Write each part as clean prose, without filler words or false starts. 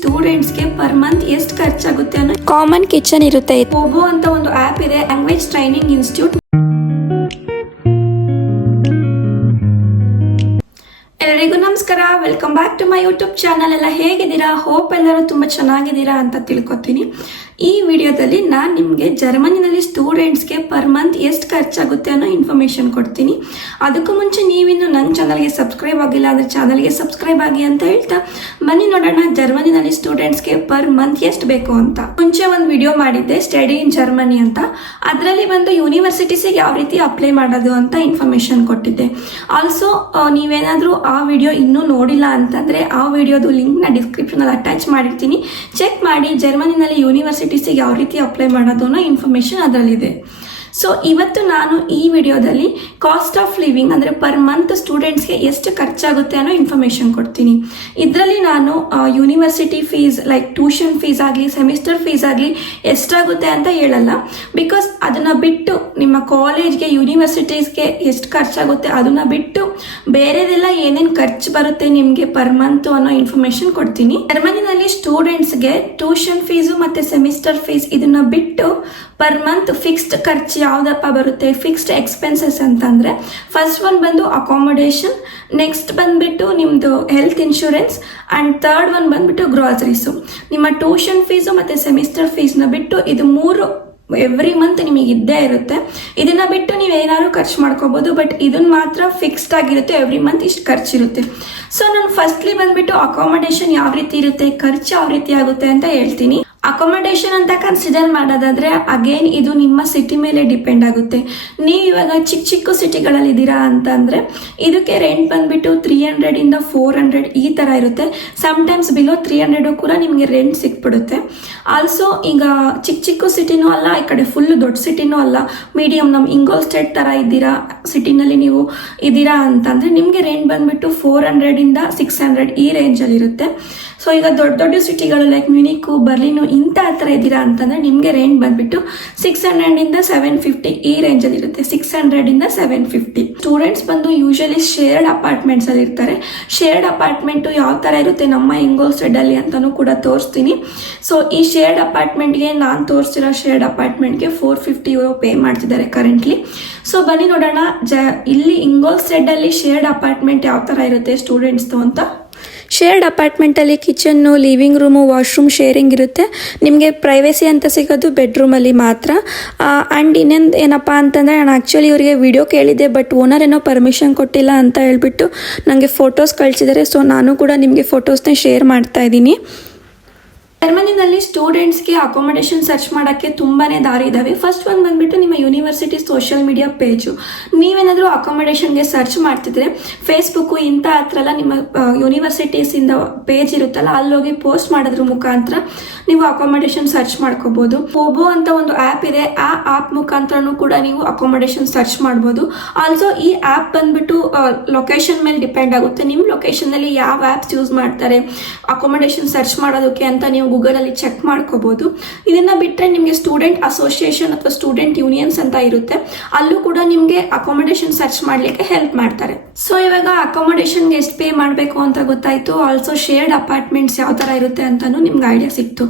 ಸ್ಟೂಡೆಂಟ್ಸ್ಗೆ per month ಎಷ್ಟು ಖರ್ಚಾಗುತ್ತೆ ಅನ್ನೋ ಕಾಮನ್ ಕಿಚನ್ ಇರುತ್ತೆ. ಓಬೋ ಅಂತ ಒಂದು ಆ್ಯಪ್ ಇದೆ, ಲ್ಯಾಂಗ್ವೇಜ್ ಟ್ರೈನಿಂಗ್ ಇನ್ಸ್ಟಿಟ್ಯೂಟ್. ಎಲ್ಲರಿಗೂ ನಮಸ್ಕಾರ, welcome back to my YouTube channel. ಎಲ್ಲ ಹೇಗಿದ್ದೀರಾ? ಹೋಪ್ ಎಲ್ಲರೂ ತುಂಬ ಚೆನ್ನಾಗಿದ್ದೀರಾ ಅಂತ ತಿಳ್ಕೊತೀನಿ. ಈ ವಿಡಿಯೋದಲ್ಲಿ ನಾನು ನಿಮಗೆ ಜರ್ಮನಿನಲ್ಲಿ ಸ್ಟೂಡೆಂಟ್ಸ್ಗೆ ಪರ್ ಮಂತ್ ಎಷ್ಟು ಖರ್ಚಾಗುತ್ತೆ ಅನ್ನೋ ಇನ್ಫಾರ್ಮೇಷನ್ ಕೊಡ್ತೀನಿ. ಅದಕ್ಕೂ ಮುಂಚೆ ನೀವಿನ್ನು ನನ್ನ ಚಾನಲ್ಗೆ ಸಬ್ಸ್ಕ್ರೈಬ್ ಆಗಿಲ್ಲ ಅಂದರೆ ಚಾನಲ್ಗೆ ಸಬ್ಸ್ಕ್ರೈಬ್ ಆಗಿ ಅಂತ ಹೇಳ್ತಾ ಬನ್ನಿ ನೋಡೋಣ ಜರ್ಮನಿನಲ್ಲಿ ಸ್ಟೂಡೆಂಟ್ಸ್ಗೆ ಪರ್ ಮಂತ್ ಎಷ್ಟು ಬೇಕು ಅಂತ. ಮುಂಚೆ ಒಂದು ವಿಡಿಯೋ ಮಾಡಿದ್ದೆ ಸ್ಟಡಿ ಇನ್ ಜರ್ಮನಿ ಅಂತ. ಅದರಲ್ಲಿ ಬಂದು ಯೂನಿವರ್ಸಿಟೀಸಿಗೆ ಯಾವ ರೀತಿ ಅಪ್ಲೈ ಮಾಡೋದು ಅಂತ ಇನ್ಫಾರ್ಮೇಷನ್ ಕೊಟ್ಟಿದ್ದೆ. ಆಲ್ಸೋ ನೀವೇನಾದರೂ ಆ ವಿಡಿಯೋ ಇನ್ನೂ ನೋಡಿಲ್ಲ ಅಂತಂದರೆ ಆ ವಿಡಿಯೋದು ಲಿಂಕ್ನ ಡಿಸ್ಕ್ರಿಪ್ಷನಲ್ಲಿ ಅಟ್ಯಾಚ್ ಮಾಡಿರ್ತೀನಿ, ಚೆಕ್ ಮಾಡಿ. ಜರ್ಮನಿನಲ್ಲಿ ಯೂನಿವರ್ಸಿಟೀಸಿಗೆ ಯಾವ ರೀತಿ ಅಪ್ಲೈ ಮಾಡೋದು ಅನ್ನೋ ಇನ್ಫಾರ್ಮೇಷನ್ ಅದರಲ್ಲಿದೆ. ಸೊ ಇವತ್ತು ನಾನು ಈ ವಿಡಿಯೋದಲ್ಲಿ ಕಾಸ್ಟ್ ಆಫ್ ಲಿವಿಂಗ್ ಅಂದರೆ ಪರ್ ಮಂತ್ ಸ್ಟೂಡೆಂಟ್ಸ್ಗೆ ಎಷ್ಟು ಖರ್ಚಾಗುತ್ತೆ ಅನ್ನೋ ಇನ್ಫಾರ್ಮೇಷನ್ ಕೊಡ್ತೀನಿ. ಇದರಲ್ಲಿ ನಾನು university fees like tuition fees ಆಗಲಿ ಸೆಮಿಸ್ಟರ್ ಫೀಸ್ ಆಗಲಿ ಎಷ್ಟಾಗುತ್ತೆ ಅಂತ ಹೇಳಲ್ಲ. ಬಿಕಾಸ್ ಅದನ್ನು ಬಿಟ್ಟು ನಿಮ್ಮ ಕಾಲೇಜ್ಗೆ ಯೂನಿವರ್ಸಿಟೀಸ್ಗೆ ಎಷ್ಟು ಖರ್ಚಾಗುತ್ತೆ ಅದನ್ನು ಬಿಟ್ಟು ಬೇರೆದೆಲ್ಲ ಏನೇನು ಖರ್ಚು ಬರುತ್ತೆ ನಿಮಗೆ ಪರ್ ಮಂತ್ ಅನ್ನೋ ಇನ್ಫಾರ್ಮೇಷನ್ ಕೊಡ್ತೀನಿ. ಜರ್ಮನಿನಲ್ಲಿ ಸ್ಟೂಡೆಂಟ್ಸ್ಗೆ ಟ್ಯೂಷನ್ ಫೀಸು ಮತ್ತು ಸೆಮಿಸ್ಟರ್ ಫೀಸ್ ಇದನ್ನು ಬಿಟ್ಟು ಪರ್ ಮಂತ್ ಫಿಕ್ಸ್ಡ್ ಖರ್ಚು ಯಾವುದಪ್ಪ ಬರುತ್ತೆ, ಫಿಕ್ಸ್ಡ್ ಎಕ್ಸ್ಪೆನ್ಸಸ್ ಅಂತಂದರೆ ಫಸ್ಟ್ ಒನ್ ಬಂದು ಅಕಾಮಡೇಷನ್, ನೆಕ್ಸ್ಟ್ ಬಂದುಬಿಟ್ಟು ನಿಮ್ಮದು health insurance and third one ಬಂದುಬಿಟ್ಟು ಗ್ರಾಸರೀಸು. ನಿಮ್ಮ ಟ್ಯೂಷನ್ ಫೀಸು ಮತ್ತು ಸೆಮಿಸ್ಟರ್ ಫೀಸ್ನ ಬಿಟ್ಟು ಇದು ಮೂರು ಎವ್ರಿ ಮಂತ್ ನಿಮಗೆ ಇದ್ದೇ ಇರುತ್ತೆ. ಇದನ್ನು ಬಿಟ್ಟು ನೀವು ಏನಾದ್ರು ಖರ್ಚು ಮಾಡ್ಕೋಬೋದು, ಬಟ್ ಇದನ್ನು ಮಾತ್ರ ಫಿಕ್ಸ್ಡ್ ಆಗಿರುತ್ತೆ, ಎವ್ರಿ ಮಂತ್ ಇಷ್ಟು ಖರ್ಚಿರುತ್ತೆ. ಸೊ ನಾನು ಫಸ್ಟ್ಲಿ ಬಂದುಬಿಟ್ಟು ಅಕಾಮಡೇಷನ್ ಯಾವ ರೀತಿ ಇರುತ್ತೆ, ಖರ್ಚು ಯಾವ ರೀತಿ ಆಗುತ್ತೆ ಅಂತ ಹೇಳ್ತೀನಿ. ಅಕಾಮಡೇಷನ್ ಅಂತ ಕನ್ಸಿಡರ್ ಮಾಡೋದಾದರೆ ಅಗೇನ್ ಇದು ನಿಮ್ಮ ಸಿಟಿ ಮೇಲೆ ಡಿಪೆಂಡ್ ಆಗುತ್ತೆ. ನೀವು ಇವಾಗ ಚಿಕ್ಕ ಚಿಕ್ಕ ಸಿಟಿಗಳಲ್ಲಿ ಇದ್ದೀರಾ ಅಂತಂದರೆ ಇದಕ್ಕೆ ರೆಂಟ್ ಬಂದುಬಿಟ್ಟು 300 400 ಈ ಥರ ಇರುತ್ತೆ. ಸಮ್ಟೈಮ್ಸ್ ಬಿಲೋ 300 ಕೂಡ ನಿಮಗೆ ರೆಂಟ್ ಸಿಕ್ಬಿಡುತ್ತೆ. ಆಲ್ಸೋ ಈಗ ಚಿಕ್ಕ ಚಿಕ್ಕ ಸಿಟಿನೂ ಅಲ್ಲ, ಈ ಕಡೆ ಫುಲ್ ದೊಡ್ಡ ಸಿಟಿನೂ ಅಲ್ಲ, ಮೀಡಿಯಮ್ ನಮ್ಮ ಇಂಗೋಲ್ ಸ್ಟೇಟ್ ಥರ ಇದ್ದೀರಾ ಸಿಟಿನಲ್ಲಿ ನೀವು ಇದ್ದೀರಾ ಅಂತಂದರೆ ನಿಮಗೆ ರೆಂಟ್ ಬಂದುಬಿಟ್ಟು 400 600 ಈ ರೇಂಜಲ್ಲಿರುತ್ತೆ. ಸೊ ಈಗ ದೊಡ್ಡ ದೊಡ್ಡ ಸಿಟಿಗಳು ಲೈಕ್ ಮ್ಯೂನಿಕು ಬರ್ಲಿನು ಇಂಥ ಹತ್ರ ಇದ್ದೀರಾ ಅಂತಂದರೆ ನಿಮಗೆ ರೇಂಜ್ ಬಂದುಬಿಟ್ಟು 600 750 ಈ ರೇಂಜಲ್ಲಿ ಇರುತ್ತೆ. 600 750. ಸ್ಟೂಡೆಂಟ್ಸ್ ಬಂದು ಯೂಶಲಿ ಶೇರ್ಡ್ ಅಪಾರ್ಟ್ಮೆಂಟ್ಸಲ್ಲಿ ಇರ್ತಾರೆ. ಶೇರ್ಡ್ ಅಪಾರ್ಟ್ಮೆಂಟು ಯಾವ ಥರ ಇರುತ್ತೆ ನಮ್ಮ ಇಂಗೋಲ್ ಸ್ಟೇಡಲ್ಲಿ ಅಂತಲೂ ಕೂಡ ತೋರಿಸ್ತೀನಿ. ಸೊ ಈ ಶೇರ್ಡ್ ಅಪಾರ್ಟ್ಮೆಂಟ್ಗೆ ನಾನು ತೋರಿಸ್ತಿರೋ ಶೇರ್ಡ್ ಅಪಾರ್ಟ್ಮೆಂಟ್ಗೆ 450 euro ಪೇ ಮಾಡ್ತಿದ್ದಾರೆ ಕರೆಂಟ್ಲಿ. ಸೊ ಬನ್ನಿ ನೋಡೋಣ ಇಲ್ಲಿ ಇಂಗೋಲ್ ಸ್ಟೇಡಲ್ಲಿ ಶೇರ್ಡ್ ಅಪಾರ್ಟ್ಮೆಂಟ್ ಯಾವ ಥರ ಇರುತ್ತೆ ಸ್ಟೂಡೆಂಟ್ಸ್ದು ಅಂತ. ಶೇರ್ಡ್ ಅಪಾರ್ಟ್ಮೆಂಟಲ್ಲಿ kitchen, living room, washroom sharing ಇರುತ್ತೆ. ನಿಮಗೆ ಪ್ರೈವೇಸಿ ಅಂತ ಸಿಗೋದು ಬೆಡ್ರೂಮಲ್ಲಿ ಮಾತ್ರ. ಆ್ಯಂಡ್ ಇನ್ನೊಂದು ಏನಪ್ಪ ಅಂತಂದರೆ ನಾನು ಆ್ಯಕ್ಚುಲಿ ಇವರಿಗೆ ವಿಡಿಯೋ ಕೇಳಿದ್ದೆ, ಬಟ್ ಓನರ್ ಏನೋ ಪರ್ಮಿಷನ್ ಕೊಟ್ಟಿಲ್ಲ ಅಂತ ಹೇಳ್ಬಿಟ್ಟು ನನಗೆ ಫೋಟೋಸ್ ಕಳಿಸಿದ್ದಾರೆ. ಸೊ ನಾನು ಕೂಡ ನಿಮಗೆ ಫೋಟೋಸ್ನ ಶೇರ್ ಮಾಡ್ತಾ ಇದ್ದೀನಿ. ಜರ್ಮನಿನಲ್ಲಿ ಸ್ಟೂಡೆಂಟ್ಸ್ಗೆ ಅಕಾಮಡೇಷನ್ ಸರ್ಚ್ ಮಾಡೋಕ್ಕೆ ತುಂಬಾ ದಾರಿ ಇದ್ದಾವೆ. ಫಸ್ಟ್ ಒಂದು ಬಂದುಬಿಟ್ಟು ನಿಮ್ಮ ಯೂನಿವರ್ಸಿಟಿ ಸೋಷಿಯಲ್ ಮೀಡಿಯಾ ಪೇಜು. ನೀವೇನಾದರೂ ಅಕಾಮಡೇಷನ್ಗೆ ಸರ್ಚ್ ಮಾಡ್ತಿದ್ರೆ ಫೇಸ್ಬುಕ್ಕು ಇಂಥ ಹತ್ರಲ್ಲ ನಿಮ್ಮ ಯೂನಿವರ್ಸಿಟೀಸಿಂದ ಪೇಜ್ ಇರುತ್ತಲ್ಲ ಅಲ್ಲೋಗಿ ಪೋಸ್ಟ್ ಮಾಡೋದ್ರ ಮುಖಾಂತರ ನೀವು ಅಕಾಮಡೇಷನ್ ಸರ್ಚ್ ಮಾಡ್ಕೋಬೋದು. ಓಬೋ ಅಂತ ಒಂದು ಆ್ಯಪ್ ಇದೆ, ಆ ಆ್ಯಪ್ ಮುಖಾಂತರನೂ ಕೂಡ ನೀವು ಅಕಾಮಡೇಷನ್ ಸರ್ಚ್ ಮಾಡ್ಬೋದು. ಆಲ್ಸೋ ಈ ಆ್ಯಪ್ ಬಂದುಬಿಟ್ಟು ಲೊಕೇಶನ್ ಮೇಲೆ ಡಿಪೆಂಡ್ ಆಗುತ್ತೆ. ನಿಮ್ಮ ಲೊಕೇಶನ್ನಲ್ಲಿ ಯಾವ ಆ್ಯಪ್ಸ್ ಯೂಸ್ ಮಾಡ್ತಾರೆ ಅಕಾಮಡೇಷನ್ ಸರ್ಚ್ ಮಾಡೋದಕ್ಕೆ ಅಂತ ನೀವು ಗೂಗಲಲ್ಲಿ ಚೆಕ್ ಮಾಡ್ಕೋಬೋದು. ಇದನ್ನು ಬಿಟ್ಟರೆ ನಿಮಗೆ ಸ್ಟೂಡೆಂಟ್ ಅಸೋಸಿಯೇಷನ್ ಅಥವಾ ಸ್ಟೂಡೆಂಟ್ ಯೂನಿಯನ್ಸ್ ಅಂತ ಇರುತ್ತೆ, ಅಲ್ಲೂ ಕೂಡ ನಿಮಗೆ ಅಕಾಮಡೇಷನ್ ಸರ್ಚ್ ಮಾಡಲಿಕ್ಕೆ ಹೆಲ್ಪ್ ಮಾಡ್ತಾರೆ. ಸೊ ಇವಾಗ ಅಕಾಮಡೇಷನ್ಗೆ ಎಷ್ಟು ಪೇ ಮಾಡಬೇಕು ಅಂತ ಗೊತ್ತಾಯಿತು. ಆಲ್ಸೋ ಶೇರ್ಡ್ ಅಪಾರ್ಟ್ಮೆಂಟ್ಸ್ ಯಾವ ಥರ ಇರುತ್ತೆ ಅಂತಲೂ ನಿಮ್ಗೆ ಐಡಿಯಾ ಸಿಕ್ತು.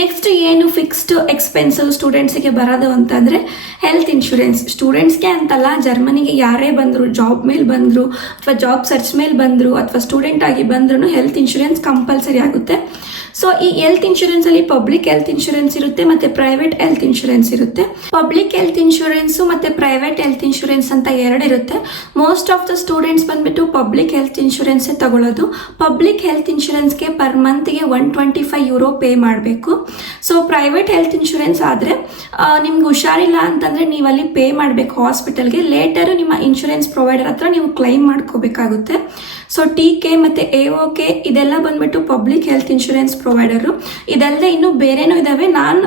ನೆಕ್ಸ್ಟ್ ಏನು ಫಿಕ್ಸ್ಡ್ ಎಕ್ಸ್ಪೆನ್ಸು ಸ್ಟೂಡೆಂಟ್ಸಿಗೆ ಬರೋದು ಅಂತಂದರೆ ಹೆಲ್ತ್ ಇನ್ಶೂರೆನ್ಸ್. ಸ್ಟೂಡೆಂಟ್ಸ್ಗೆ ಅಂತಲ್ಲ, ಜರ್ಮನಿಗೆ ಯಾರೇ ಬಂದರು, ಜಾಬ್ ಮೇಲೆ ಬಂದರು ಅಥವಾ ಜಾಬ್ ಸರ್ಚ್ ಮೇಲೆ ಬಂದರು ಅಥವಾ ಸ್ಟೂಡೆಂಟ್ ಆಗಿ ಬಂದ್ರೂ ಹೆಲ್ತ್ ಇನ್ಶೂರೆನ್ಸ್ ಕಂಪಲ್ಸರಿ ಆಗುತ್ತೆ. ಸೊ ಈ ಹೆಲ್ತ್ ಇನ್ಶೂರೆನ್ಸಲ್ಲಿ ಪಬ್ಲಿಕ್ ಹೆಲ್ತ್ ಇನ್ಶೂರೆನ್ಸ್ ಇರುತ್ತೆ ಮತ್ತು ಪ್ರೈವೇಟ್ ಹೆಲ್ತ್ ಇನ್ಶೂರೆನ್ಸ್ ಇರುತ್ತೆ. ಪಬ್ಲಿಕ್ ಹೆಲ್ತ್ ಇನ್ಶೂರೆನ್ಸು ಮತ್ತು ಪ್ರೈವೇಟ್ ಹೆಲ್ತ್ ಇನ್ಶೂರೆನ್ಸ್ ಅಂತ ಎರಡು ಇರುತ್ತೆ. ಮೋಸ್ಟ್ ಆಫ್ ದ ಸ್ಟೂಡೆಂಟ್ಸ್ ಬಂದುಬಿಟ್ಟು ಪಬ್ಲಿಕ್ ಹೆಲ್ತ್ ಇನ್ಶೂರೆನ್ಸೇ ತಗೊಳ್ಳೋದು. ಪಬ್ಲಿಕ್ ಹೆಲ್ತ್ ಇನ್ಶೂರೆನ್ಸ್ಗೆ ಪರ್ ಮಂತ್ಗೆ 125 euro ಪೇ ಮಾಡಬೇಕು. ಸೊ ಪ್ರೈವೇಟ್ ಹೆಲ್ತ್ ಇನ್ಶೂರೆನ್ಸ್ ಆದರೆ ನಿಮ್ಗೆ ಹುಷಾರಿಲ್ಲ ಅಂತಂದರೆ ನೀವು ಅಲ್ಲಿ ಪೇ ಮಾಡಬೇಕು ಹಾಸ್ಪಿಟಲ್ಗೆ. ಲೇಟರು ನಿಮ್ಮ ಇನ್ಶೂರೆನ್ಸ್ ಪ್ರೊವೈಡರ್ ಹತ್ರ ನೀವು ಕ್ಲೈಮ್ ಮಾಡ್ಕೋಬೇಕಾಗುತ್ತೆ. ಸೊ TK ಮತ್ತು AOK ಇದೆಲ್ಲ ಬಂದುಬಿಟ್ಟು ಪಬ್ಲಿಕ್ ಹೆಲ್ತ್ ಇನ್ಶೂರೆನ್ಸ್ ಪ್ರೊವೈಡರು. ಇದಲ್ಲದೆ ಇನ್ನೂ ಬೇರೆನೂ ಇದ್ದಾವೆ, ನಾನು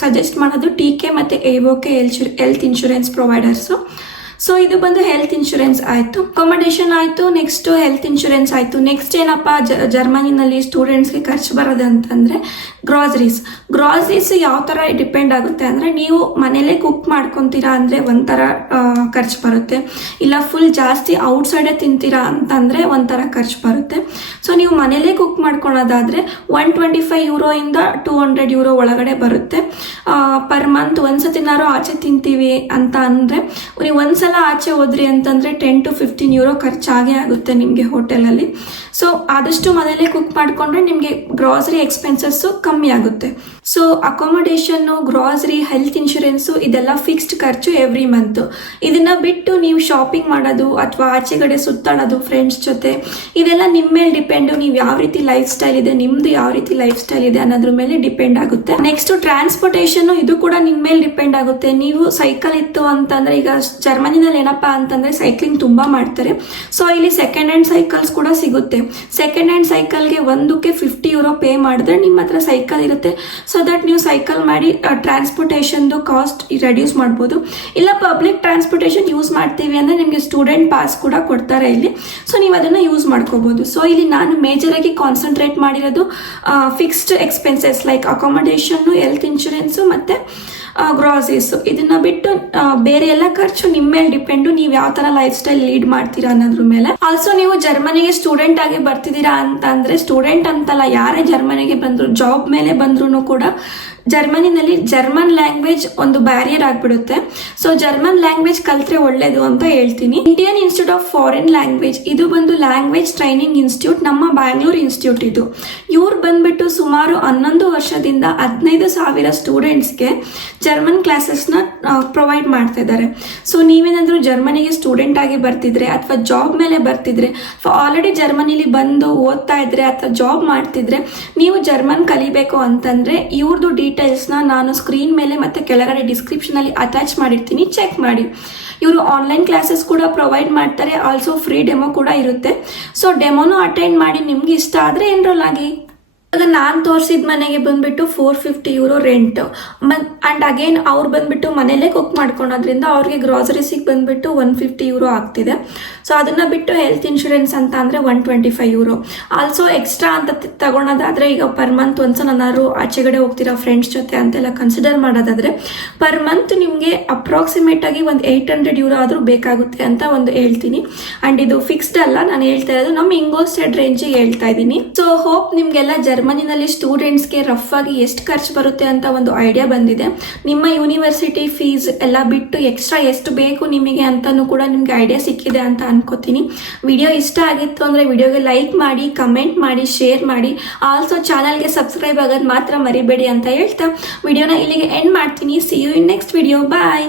ಸಜೆಸ್ಟ್ ಮಾಡೋದು TK ಮತ್ತು AOK health insurance providers. So ಇದು ಬಂದು ಹೆಲ್ತ್ ಇನ್ಶೂರೆನ್ಸ್ ಆಯಿತು, ಅಕಾಮಡೇಷನ್ ಆಯಿತು, ನೆಕ್ಸ್ಟ್ ಹೆಲ್ತ್ ಇನ್ಶೂರೆನ್ಸ್ ಆಯಿತು. ನೆಕ್ಸ್ಟ್ ಏನಪ್ಪ ಜರ್ಮನಿನಲ್ಲಿ ಸ್ಟೂಡೆಂಟ್ಸ್ಗೆ ಖರ್ಚು ಬರೋದು ಅಂತಂದರೆ ಗ್ರಾಸರೀಸ್ ಯಾವ ಥರ ಡಿಪೆಂಡ್ ಆಗುತ್ತೆ ಅಂದರೆ, ನೀವು ಮನೇಲೇ ಕುಕ್ ಮಾಡ್ಕೊತೀರಾ ಅಂದರೆ ಒಂಥರ ಖರ್ಚು ಬರುತ್ತೆ, ಇಲ್ಲ ಫುಲ್ ಜಾಸ್ತಿ ಔಟ್ಸೈಡೇ ತಿಂತೀರಾ ಅಂತಂದರೆ ಒಂಥರ ಖರ್ಚು ಬರುತ್ತೆ. ಸೊ ನೀವು ಮನೇಲೇ ಕುಕ್ ಮಾಡ್ಕೊಳೋದಾದರೆ €125 ಇಂದ €200 ಒಳಗಡೆ ಬರುತ್ತೆ ಪರ್ ಮಂತ್. ಒಂದ್ಸತಿನಾರು ಆಚೆ ತಿಂತೀವಿ ಅಂತ ಅಂದರೆ, ನೀವು ಒಂದ್ಸಲ ಆಚೆ ಹೋದ್ರಿ ಅಂತಂದರೆ €10 to €15 ಖರ್ಚಾಗೇ ಆಗುತ್ತೆ ನಿಮಗೆ ಹೋಟೆಲಲ್ಲಿ. ಸೊ ಆದಷ್ಟು ಮನೇಲೇ ಕುಕ್ ಮಾಡಿಕೊಂಡ್ರೆ ನಿಮಗೆ ಗ್ರಾಸರಿ ಎಕ್ಸ್ಪೆನ್ಸಸ್ಸು ಕಮ್ಮಿ ಆಗುತ್ತೆ. ಸೊ ಅಕಾಮಡೇಷನ್ನು, ಗ್ರಾಸರಿ, ಹೆಲ್ತ್ ಇನ್ಶೂರೆನ್ಸು ಇದೆಲ್ಲ ಫಿಕ್ಸ್ಡ್ ಖರ್ಚು ಎವ್ರಿ ಮಂತ್. ಇದನ್ನು ಬಿಟ್ಟು ನೀವು ಶಾಪಿಂಗ್ ಮಾಡೋದು ಅಥವಾ ಆಚೆಗಡೆ ಸುತ್ತಾಡೋದು ಫ್ರೆಂಡ್ಸ್ ಜೊತೆ, ಇದೆಲ್ಲ ನಿಮ್ಮ ಮೇಲೆ ಡಿಪೆಂಡು. ನೀವು ಯಾವ ರೀತಿ ಲೈಫ್ ಸ್ಟೈಲ್ ಇದೆ, ನಿಮ್ಮದು ಯಾವ ರೀತಿ ಲೈಫ್ ಸ್ಟೈಲ್ ಇದೆ ಅನ್ನೋದ್ರ ಮೇಲೆ ಡಿಪೆಂಡ್ ಆಗುತ್ತೆ. ನೆಕ್ಸ್ಟ್ ಟ್ರಾನ್ಸ್ಪೋರ್ಟೇಷನ್, ಇದು ಕೂಡ ನಿಮ್ಮ ಮೇಲೆ ಡಿಪೆಂಡ್ ಆಗುತ್ತೆ. ನೀವು ಸೈಕಲ್ ಇತ್ತು ಅಂತಂದರೆ, ಈಗ ಜರ್ಮನಿನಲ್ಲಿ ಏನಪ್ಪಾ ಅಂತಂದರೆ ಸೈಕ್ಲಿಂಗ್ ತುಂಬ ಮಾಡ್ತಾರೆ. ಸೊ ಇಲ್ಲಿ ಸೆಕೆಂಡ್ ಹ್ಯಾಂಡ್ ಸೈಕಲ್ಸ್ ಕೂಡ ಸಿಗುತ್ತೆ. ಸೆಕೆಂಡ್ ಹ್ಯಾಂಡ್ ಸೈಕಲ್ಗೆ ಒಂದಕ್ಕೆ €50 ಪೇ ಮಾಡಿದ್ರೆ ನಿಮ್ಮ ಹತ್ರ ಸೈಕಲ್ ಇರುತ್ತೆ. ಸೊ ದಟ್ ನೀವು ಸೈಕಲ್ ಮಾಡಿ ಟ್ರಾನ್ಸ್ಪೋರ್ಟೇಷನ್ದು ಕಾಸ್ಟ್ ರೆಡ್ಯೂಸ್ ಮಾಡ್ಬೋದು. ಇಲ್ಲ ಪಬ್ಲಿಕ್ ಟ್ರಾನ್ಸ್ಪೋರ್ಟೇಷನ್ ಯೂಸ್ ಮಾಡ್ತೀವಿ ಅಂದರೆ ನಿಮಗೆ ಸ್ಟೂಡೆಂಟ್ ಪಾಸ್ ಕೂಡ ಕೊಡ್ತಾರೆ ಇಲ್ಲಿ. ಸೊ ನೀವು ಅದನ್ನು ಯೂಸ್ ಮಾಡ್ಕೋಬೋದು. ಸೊ ಇಲ್ಲಿ ನಾನು ಮೇಜರಾಗಿ ಕಾನ್ಸಂಟ್ರೇಟ್ ಮಾಡಿರೋದು fixed expenses like accommodation, health insurance ಮತ್ತು ಗ್ರಾಸರೀಸು. ಇದನ್ನ ಬಿಟ್ಟು ಬೇರೆ ಎಲ್ಲ ಖರ್ಚು ನಿಮ್ಮ ಮೇಲೆ ಡಿಪೆಂಡು, ನೀವು ಯಾವ ಥರ ಲೈಫ್ ಸ್ಟೈಲ್ ಲೀಡ್ ಮಾಡ್ತೀರಾ ಅನ್ನೋದ್ರ ಮೇಲೆ. ಆಲ್ಸೋ ನೀವು ಜರ್ಮನಿಗೆ ಸ್ಟೂಡೆಂಟ್ ಆಗಿ ಬರ್ತಿದ್ದೀರಾ ಅಂತ ಅಂದರೆ, ಸ್ಟೂಡೆಂಟ್ ಅಂತಲ್ಲ, ಯಾರೇ ಜರ್ಮನಿಗೆ ಬಂದ್ರು, ಜಾಬ್ ಮೇಲೆ ಬಂದ್ರೂ ಕೂಡ ಜರ್ಮನಿನಲ್ಲಿ ಜರ್ಮನ್ ಲ್ಯಾಂಗ್ವೇಜ್ ಒಂದು ಬ್ಯಾರಿಯರ್ ಆಗಿಬಿಡುತ್ತೆ. ಸೊ ಜರ್ಮನ್ ಲ್ಯಾಂಗ್ವೇಜ್ ಕಲ್ತ್ರೆ ಒಳ್ಳೇದು ಅಂತ ಹೇಳ್ತೀನಿ. Indian institute of foreign language, ಇದು ಬಂದು ಲ್ಯಾಂಗ್ವೇಜ್ ಟ್ರೈನಿಂಗ್ ಇನ್ಸ್ಟಿಟ್ಯೂಟ್, ನಮ್ಮ ಬ್ಯಾಂಗ್ಳೂರ್ ಇನ್ಸ್ಟಿಟ್ಯೂಟ್ ಇದು. ಇವ್ರು ಬಂದ್ಬಿಟ್ಟು ಸುಮಾರು 11 ವರ್ಷದಿಂದ 15,000 ಸ್ಟೂಡೆಂಟ್ಸ್ಗೆ ಜರ್ಮನ್ ಕ್ಲಾಸಸ್ನ ಪ್ರೊವೈಡ್ ಮಾಡ್ತಾ ಇದ್ದಾರೆ. ಸೊ ನೀವೇನಾದರೂ ಜರ್ಮನಿಗೆ ಸ್ಟೂಡೆಂಟ್ ಆಗಿ ಬರ್ತಿದ್ರೆ, ಅಥವಾ ಜಾಬ್ ಮೇಲೆ ಬರ್ತಿದ್ರೆ, ಅಥವಾ ಆಲ್ರೆಡಿ ಜರ್ಮನಿಲಿ ಬಂದು ಓದ್ತಾ ಇದ್ರೆ, ಅಥವಾ ಜಾಬ್ ಮಾಡ್ತಿದ್ರೆ, ನೀವು ಜರ್ಮನ್ ಕಲಿಬೇಕು ಅಂತಂದರೆ ಇವ್ರದ್ದು ಡೀಟೇಲ್ಸ್ನ ನಾನು ಸ್ಕ್ರೀನ್ ಮೇಲೆ ಮತ್ತು ಕೆಳಗಡೆ ಡಿಸ್ಕ್ರಿಪ್ಷನಲ್ಲಿ ಅಟ್ಯಾಚ್ ಮಾಡಿರ್ತೀನಿ, ಚೆಕ್ ಮಾಡಿ. ಇವರು ಆನ್ಲೈನ್ ಕ್ಲಾಸಸ್ ಕೂಡ ಪ್ರೊವೈಡ್ ಮಾಡ್ತಾರೆ, ಆಲ್ಸೋ ಫ್ರೀ ಡೆಮೋ ಕೂಡ ಇರುತ್ತೆ. ಸೊ ಡೆಮೋನು ಅಟೆಂಡ್ ಮಾಡಿ, ನಿಮ್ಗೆ ಇಷ್ಟ ಆದರೆ ಎನ್ರೋಲ್ ಆಗಿ. ಇವಾಗ ನಾನು ತೋರಿಸಿದ ಮನೆಗೆ ಬಂದ್ಬಿಟ್ಟು €450 ರೆಂಟ್. ಆ್ಯಂಡ್ ಅಗೇನ್ ಅವ್ರು ಬಂದ್ಬಿಟ್ಟು ಮನೇಲೇ ಕುಕ್ ಮಾಡ್ಕೊಳೋದ್ರಿಂದ ಅವ್ರಿಗೆ ಗ್ರಾಸರೀಸಿಗೆ ಬಂದ್ಬಿಟ್ಟು €150 ಆಗ್ತಿದೆ. ಸೊ ಅದನ್ನು ಬಿಟ್ಟು ಹೆಲ್ತ್ ಇನ್ಶೂರೆನ್ಸ್ ಅಂತ ಅಂದರೆ €125. ಆಲ್ಸೋ ಎಕ್ಸ್ಟ್ರಾ ಅಂತ ತಗೊಳೋದಾದರೆ, ಈಗ ಪರ್ ಮಂತ್ ಒಂದ್ಸಲ ನಾರು ಆಚೆಗಡೆ ಹೋಗ್ತೀರಾ ಫ್ರೆಂಡ್ಸ್ ಜೊತೆ ಅಂತೆಲ್ಲ ಕನ್ಸಿಡರ್ ಮಾಡೋದಾದರೆ, ಪರ್ ಮಂತ್ ನಿಮಗೆ ಅಪ್ರಾಕ್ಸಿಮೇಟ್ ಆಗಿ ಒಂದು €800 ಆದರೂ ಬೇಕಾಗುತ್ತೆ ಅಂತ ಒಂದು ಹೇಳ್ತೀನಿ. ಆ್ಯಂಡ್ ಇದು ಫಿಕ್ಸ್ಡ್ ಅಲ್ಲ, ನಾನು ಹೇಳ್ತಾ ಇರೋದು ನಮ್ಮ ಇಂಗೋಸ್ಟೆಡ್ ರೇಂಜಿಗೆ ಹೇಳ್ತಾ ಇದ್ದೀನಿ. ಸೊ ಹೋಪ್ ನಿಮಗೆಲ್ಲ ಜರ್ಮನಿನಲ್ಲಿ ಸ್ಟೂಡೆಂಟ್ಸ್ಗೆ ರಫ್ ಆಗಿ ಎಷ್ಟು ಖರ್ಚು ಬರುತ್ತೆ ಅಂತ ಒಂದು ಐಡಿಯಾ ಬಂದಿದೆ. ನಿಮ್ಮ ಯೂನಿವರ್ಸಿಟಿ ಫೀಸ್ ಎಲ್ಲ ಬಿಟ್ಟು ಎಕ್ಸ್ಟ್ರಾ ಎಷ್ಟು ಬೇಕು ನಿಮಗೆ ಅಂತಲೂ ಕೂಡ ನಿಮಗೆ ಐಡಿಯಾ ಸಿಕ್ಕಿದೆ ಅಂತ ಅನ್ಕೋತೀನಿ. ವಿಡಿಯೋ ಇಷ್ಟ ಆಗಿತ್ತು ಅಂದರೆ ವಿಡಿಯೋಗೆ ಲೈಕ್ ಮಾಡಿ, ಕಮೆಂಟ್ ಮಾಡಿ, ಶೇರ್ ಮಾಡಿ. ಆಲ್ಸೋ ಚಾನಲ್ಗೆ ಸಬ್ಸ್ಕ್ರೈಬ್ ಆಗೋದು ಮಾತ್ರ ಮರಿಬೇಡಿ ಅಂತ ಹೇಳ್ತಾ ವಿಡಿಯೋನ ಇಲ್ಲಿಗೆ ಎಂಡ್ ಮಾಡ್ತೀನಿ. See you in next video. Bye.